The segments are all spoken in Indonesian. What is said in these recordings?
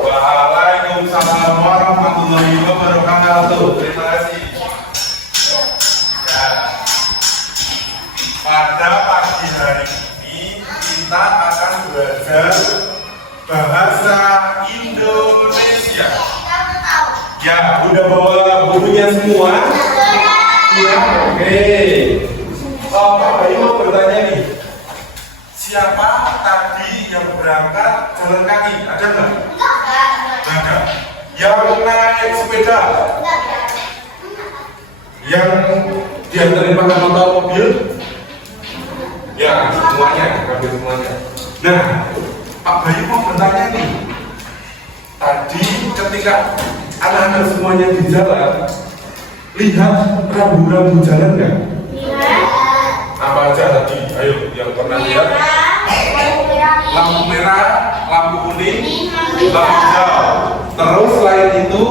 Waalaikumsalam warahmatullahi wabarakatuh. Terima kasih. Ya. Pada pagi hari ini kita akan belajar bahasa Indonesia. Ya, udah bawa bukunya semua? Ya, oke. Pak Bayu mau bertanya nih. Siapa tadi yang berangkat jalan kaki? Ada nggak? Ada. Yang naik sepeda? Yang diantarin pakai motor mobil? Ya, semuanya, hampir semuanya. Nah, Pak Bayu mau bertanya nih. Tadi ketika anak-anak semuanya di jalan, lihat rambu-rambu jalan nggak? Apa aja tadi? Ayo, yang pernah lihat? Lampu merah, lampu kuning, lampu hijau. Terus selain itu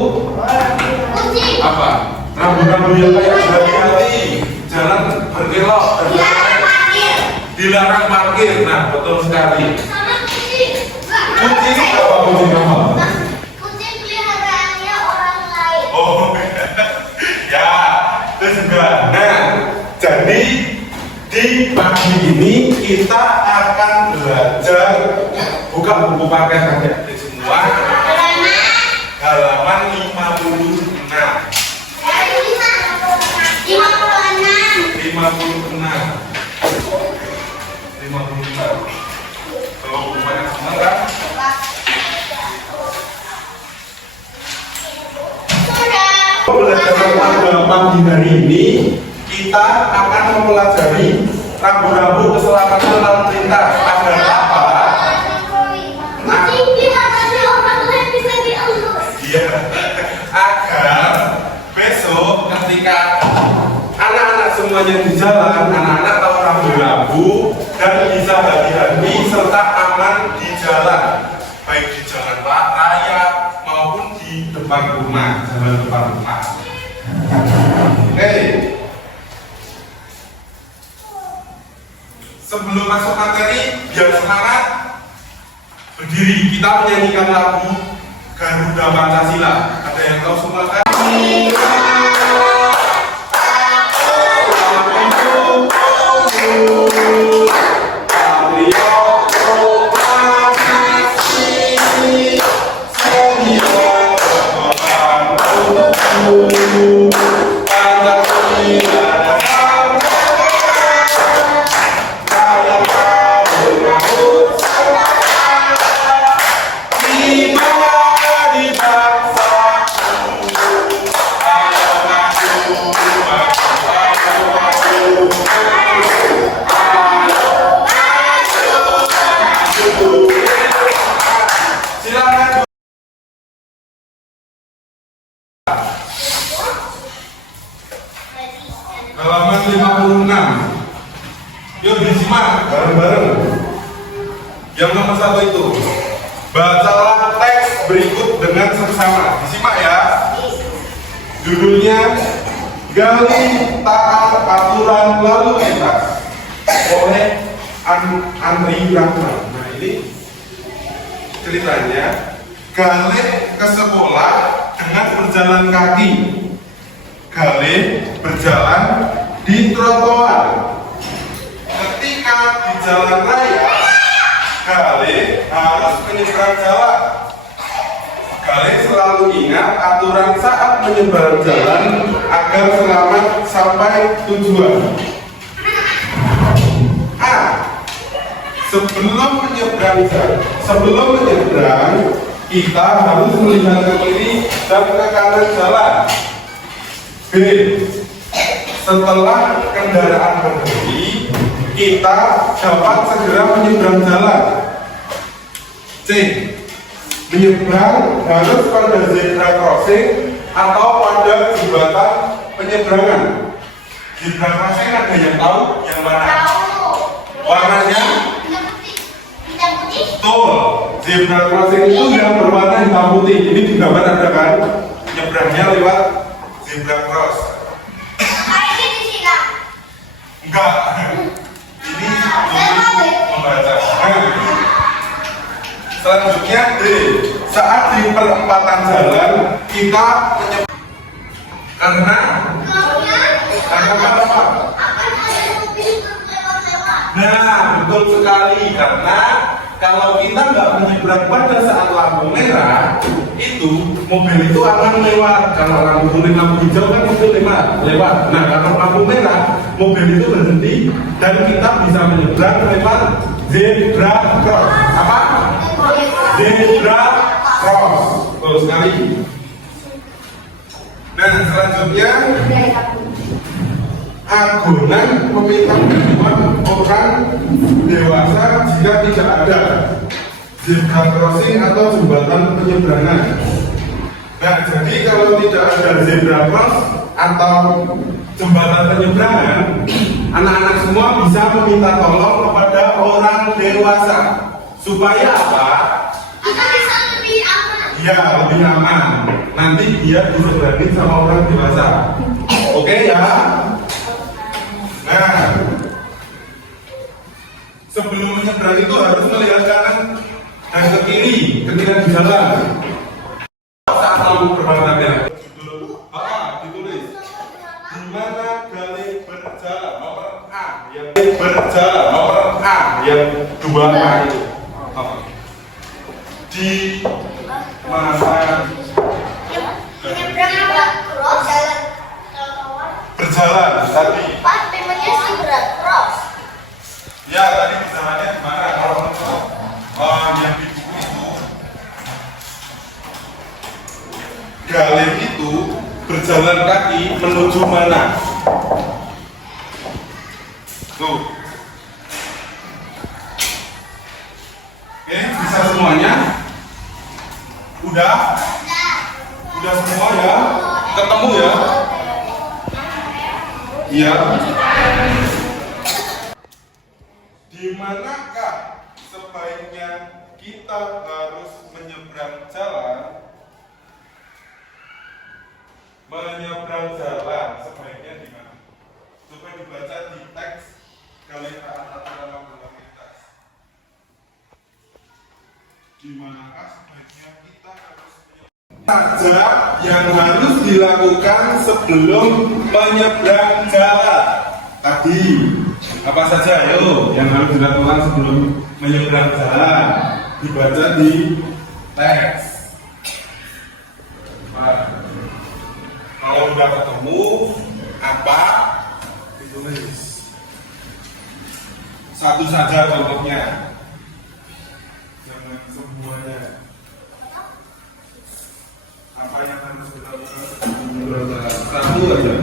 apa? Rambu-rambu yang kayak hati-hati, jalan berkelok, dilarang parkir. Nah, betul sekali. Kucing apa kucing apa? Kucing peliharaannya orang lain. Oh, ya, itu juga. Nah, jadi di pagi ini kita akan belajar, buka buku paket adik-adik semua, halaman 56. 56. Kalau buku paket semua kan? Belajar pada pagi hari ini kita akan mempelajari rambu-rambu keselamatan lalu lintas. Agar apa? Kucing peliharaannya orang lain bisa dielus. Iya, agar besok ketika anak-anak semuanya di jalan, anak-anak tahu rambu-rambu dan bisa hati-hati serta aman di jalan, baik di jalan raya maupun di depan rumah, jalan depan rumah. Oke. Sebelum masuk materi, biar semangat, berdiri kita menyanyikan lagu Garuda Pancasila. Ada yang tahu semua kan? Halaman 56. Yuk disimak bareng-bareng. Yang nomor 1 itu, bacalah teks berikut dengan seksama. Disimak ya. Judulnya Gali Taat Aturan Lalu Lintas oleh Andri Rahman. Nah, ini ceritanya. Galih ke sekolah dengan berjalan kaki. Galih berjalan di trotoar. Ketika di jalan raya, Galih harus menyeberang jalan. Galih selalu ingat aturan saat menyeberang jalan agar selamat sampai tujuan. A. Sebelum menyeberang kita harus melihat ke kiri dan ke kanan jalan. B. Setelah kendaraan berhenti, kita dapat segera menyeberang jalan. C. Menyeberang harus pada zebra crossing atau pada jembatan penyeberangan. Zebra crossing ada yang tahu yang mana? Tahu. Warnanya? Hitam putih. Hitam putih. Betul. Zebra crossing itu yang berwarna hitam putih. Ini di gambar ada kan? Nyebrangnya lewat zebra cross. Kayak gini sih kak. Enggak. Ini untuk membaca. Selanjutnya D. Saat di perempatan jalan kita karena apa? Akan ada mobil terus lewat-lewat. Nah, betul sekali karena kalau kita nggak menyeberang pada saat lampu merah, itu mobil itu akan lewat. Kalau lampu kuning, lampu hijau kan mobil lewat. Nah, kalau lampu merah, mobil itu berhenti dan kita bisa menyeberang lewat zebra cross. Apa? Zebra cross. Betul sekali. Nah, selanjutnya agunan meminta bantuan orang dewasa jika tidak ada zebra crossing atau jembatan penyeberangan. Nah, jadi kalau tidak ada zebra cross atau jembatan penyeberangan, anak-anak semua bisa meminta tolong kepada orang dewasa supaya apa? Kita bisa lebih aman. Ya, lebih aman. Nanti dia diseberangin sama orang dewasa. Oke ya? Nah, sebelum menyeberang itu harus melihat kanan dan ke kiri ketika di jalan. Saat lampu berwarna merah. Ditulis. Di mana Galih berjalan nomor A yang berjalan nomor A yang 2A itu. Di mana Menyeberang lewat cross jalan. berjalan tadi? Pas temanya zebra cross. Ya, tadi berjalannya di mana? Kalau menurut yang di buku itu, Galih itu berjalan kaki menuju mana? Tuh. Oke, bisa semuanya? Udah? Udah semua ya? Ketemu ya? Iya. Di manakah sebaiknya kita harus menyeberang jalan? Menyeberang jalan sebaiknya di mana? Coba dibaca di teks Galih aturan lalu lintas. Di manakah sebaiknya kita harus saja yang harus dilakukan sebelum menyeberang jalan? Tadi apa saja ayo yang harus dilakukan sebelum menyeberang jalan? Dibaca di teks. Nah, kalau udah ketemu apa ditulis. Satu saja contohnya. Jangan semuanya. Apa yang harus dilakukan sebelum menyeberang jalan? Satu aja.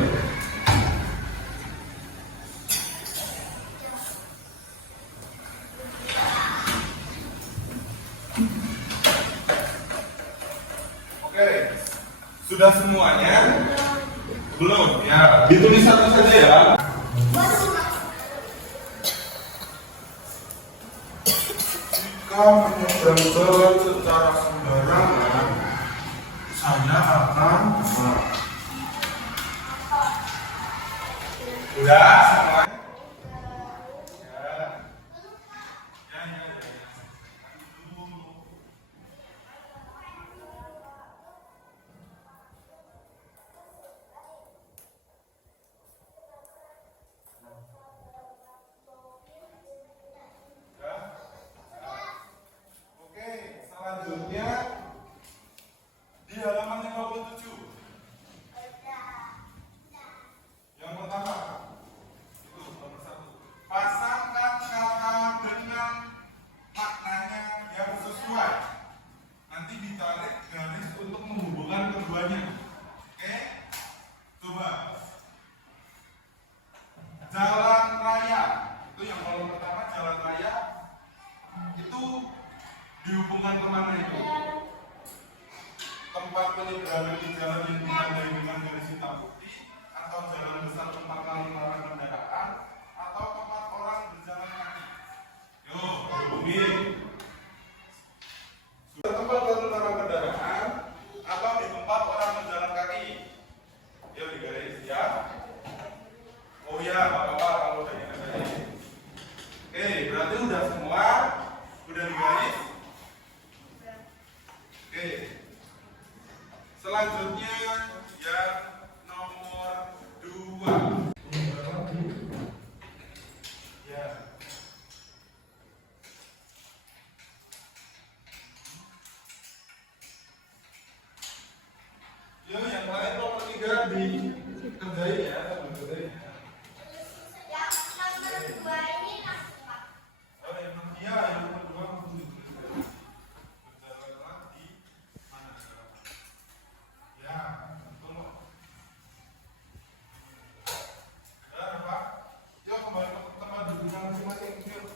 Oke, sudah semuanya? Belum ya. Ditulis satu saja ya. Jika menyeberang jalan secara sembarangan, saya akan udah semuanya. Oke, selanjutnya di halaman 57. Yang pertama, itu nomor 1. Pasangkan kata dengan maknanya yang sesuai. Nanti ditarik garis untuk menghubungkan keduanya. Oke? Coba. Jalan raya. Itu yang kolom pertama, jalan raya. Itu dihubungkan kemana itu? Tempat penyeberangan di jalan yang ditandai dengan garis hitam putih atau atau jalan besar tempat kali larangan kendaraan atau tempat orang berjalan kaki? Yuk, hubungin. Sudah tempat larangan kendaraan atau di tempat orang berjalan kaki? Yuk di garis ya. Oh ya, bapak-bapak kalau udah di garis. Oke, berarti udah semua, udah di garis. Oke. Selanjutnya yang nomor 2. Ya. Yo, yang lain nomor 3 dikerjain ya, kerjain ya. Yang nomor 2 ini langsung Pak. Oh, yang nomor 2 langsung dikerjain. Berjalan lagi mana sekarang? Ya, betul loh. Udah, Pak. Yuk kembali ke tempat duduk masing-masing. Yuk.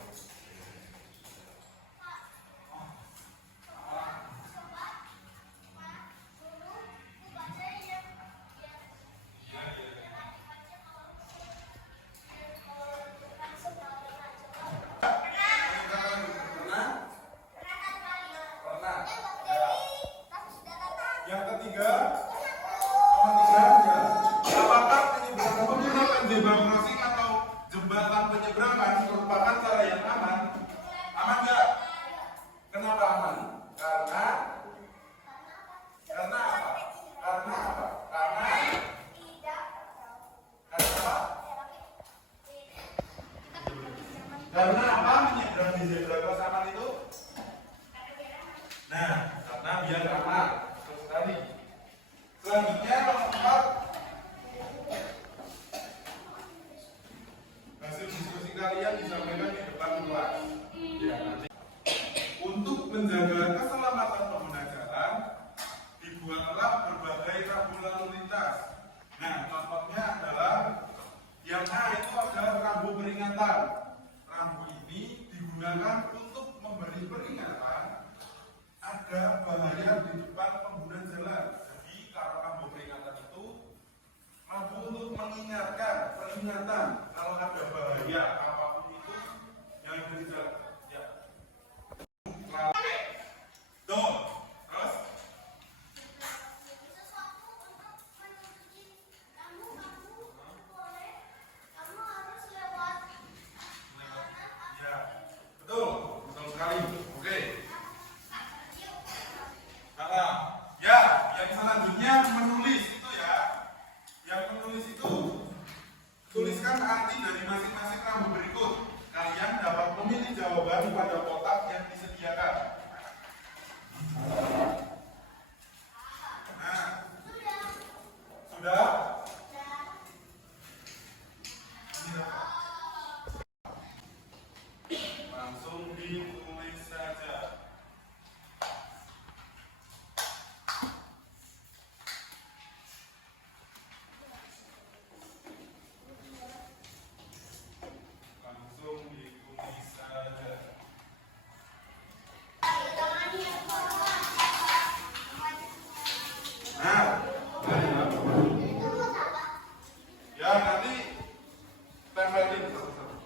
Yang ketiga, apakah penggunaan zebra crossing atau jembatan penyeberangan merupakan cara yang aman? Aman nggak? Kenapa aman? Karena apa? Karena apa? Karena apa menyeberang di zebra cross aman itu? Nah, karena biar aman. Betul sekali. Selanjutnya nomor 4. Hasil diskusi kalian disampaikan di depan kelas. Ya, nanti. Untuk menjaga keselamatan pengguna jalan, dibuatlah berbagai rambu lalu lintas. Nah, contohnya adalah yang A itu adalah rambu peringatan. Rambu ini digunakan untuk memberi peringatan ada bahaya di depan pengguna jalan. Jadi kalau rambu peringatan itu rambu untuk mengingatkan, peringatan kalau ada bahaya apapun itu yang ada di jalan. Ya. Tuh, terus ya, betul sekali. Oke. Ya, yang selanjutnya menulis itu ya. Yang menulis itu tuliskan arti dari masing-masing rambu berikut. Kalian dapat memilih jawaban pada kotak yang disediakan. Nah, sudah? Langsung ditulis saja. Nah, ya nanti tempelin satu-satu.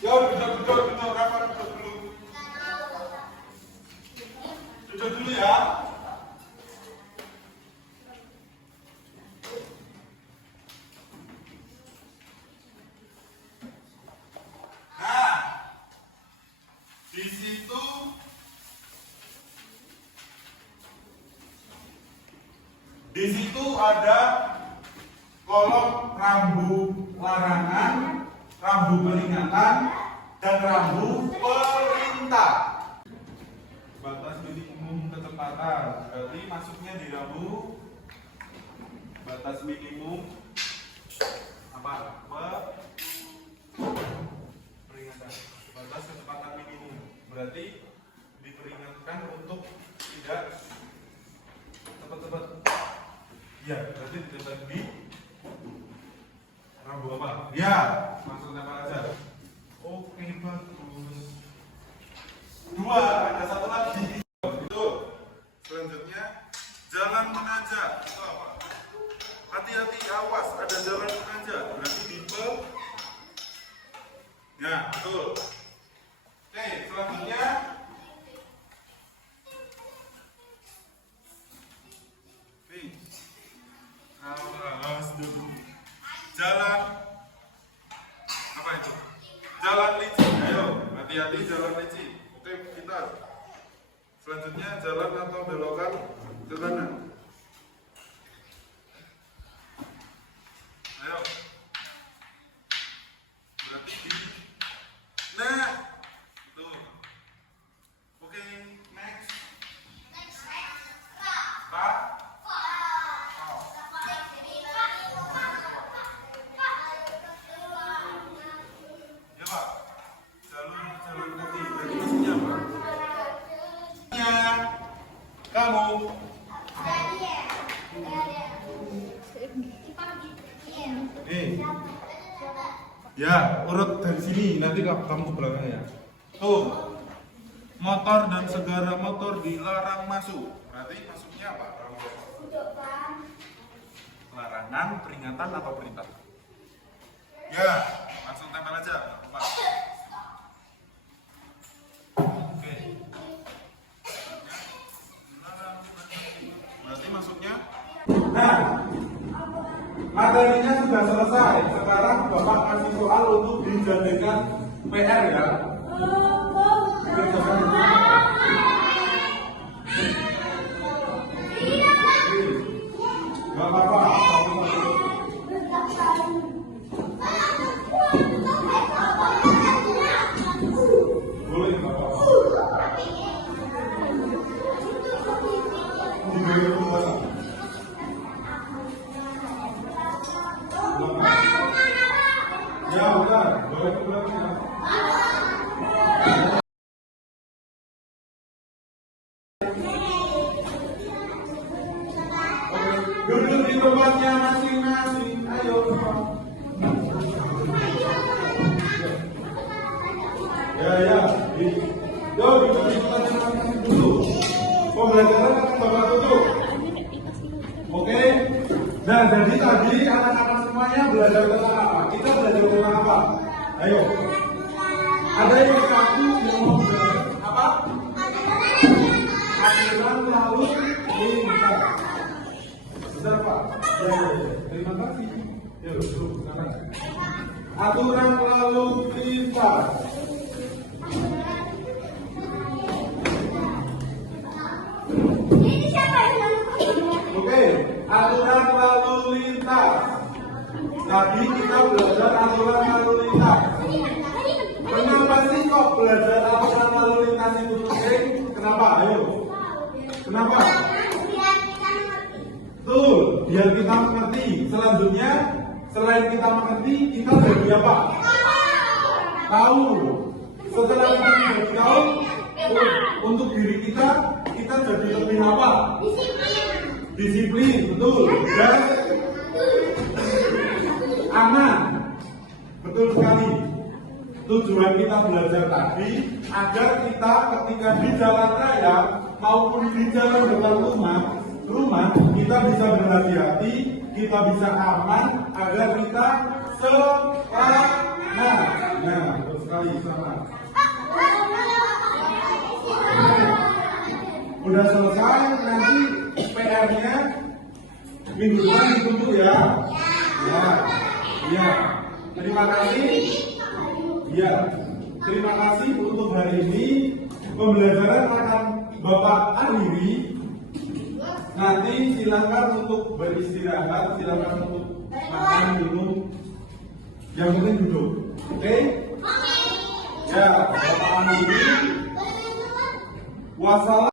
Yo, duduk, Rafa, duduk dulu. Duduk dulu ya. Nah, di situ ada kolom rambu larangan, rambu peringatan, dan rambu perintah. Batas minimum kecepatan, berarti masuknya di rambu batas minimum apa? Peringatan. Batas kecepatan minimum. Berarti diperingatkan untuk tidak cepat-cepat. Ya, berarti ditempel di rambu apa? Ya, langsung tempel aja. Oke, bagus. 2, ada satu lagi. Itu. Selanjutnya Selanjutnya jalan atau belokan ke kanan. Ayo. Berarti nah, tuh. Oke, next. Pak. Ya Pak. Jalur kaki. Dari maksudnya apa? Kamu. Nih. Ya, urut dari sini, nanti kamu ke belakang ya. Tuh, motor dan segala motor dilarang masuk. Berarti masuknya apa? Larangan, peringatan, atau perintah? Ya, langsung tempel aja. Nggak apa-apa. Oke. Berarti masuknya? Nah, materinya sudah selesai. Sekarang Bapak kasih soal untuk dijadikan PR ya. Gak apa-apa. Boleh gak apa-apa. Ya udah, boleh pulang ya. Duduk di tempatnya masing-masing. Ayo. Ya. Yo, duduk di tempatnya masing-masing dulu. Pembelajaran akan Bapak tutup. Oke. Nah, jadi tadi anak-anak semuanya belajar tentang apa? Kita belajar tentang apa? Ayo. Ada yang satu yang mau belajar apa? Aturan lalu lintas. Benar Pak? Ya. Terima kasih. Yuk, duduk sana. Aturan lalu lintas. Ini siapa yang Oke, aturan lalu lintas. Tadi kita belajar aturan lalu lintas. Kenapa sih kok belajar aturan lalu lintas itu penting? Kenapa? Ayo. Kenapa? Betul, biar kita mengerti. Selanjutnya, selain kita mengerti, kita jadi apa? Tahu. Setelah kita menjadi tahu, untuk diri kita jadi lebih apa? Disiplin, betul. Dan aman, betul sekali. Tujuan kita belajar tadi agar kita ketika di jalan raya maupun di jalan depan rumah kita bisa berhati-hati, kita bisa aman agar kita selamat. Nah, betul sekali selamat. Udah selesai, nanti PR-nya minggu depan ditunggu ya. Ya. Terima kasih. Ya, terima kasih untuk hari ini. Pembelajaran akan Bapak akhiri. Nanti silakan untuk beristirahat, silakan untuk makan, minum. Yang penting duduk. Oke? Ya, Bapak akhiri. Wassalam.